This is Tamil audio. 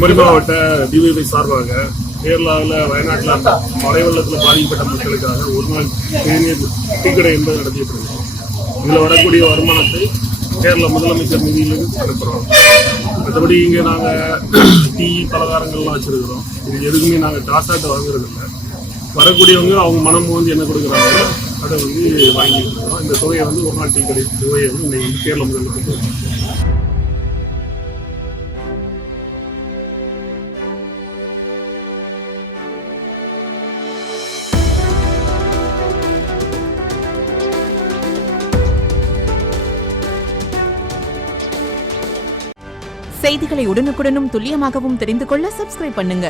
குமரி மாவட்ட டிவைபி சார்பாக கேரளாவில் வயநாட்டில் மழை வெள்ளத்தில் பாதிக்கப்பட்ட மக்களுக்காக ஒரு நாள் தேநீர் டீக்கடை என்பது நடத்திட்டு இருக்கோம். இதில் வரக்கூடிய வருமானத்தை கேரள முதலமைச்சர் நிதியிலிருந்து அனுப்புகிறோம். மற்றபடி இங்கே நாங்கள் டீ பலகாரங்கள்லாம் வச்சுருக்கிறோம். இது எதுக்குமே நாங்கள் காசாட்டு வாங்குறதில்லை. வரக்கூடியவங்க அவங்க மனம் வந்து என்ன கொடுக்குறாங்களோ அதை வந்து வாங்கிட்டு இருக்கோம். இந்த தொகையை வந்து ஒரு நாள் டீ கடை தொகையை வந்து இன்னைக்கு கேரள முதலமைச்சர். செய்திகளை உடனுக்குடனும் துல்லியமாகவும் தெரிந்து கொள்ள சப்ஸ்கிரைப் பண்ணுங்க.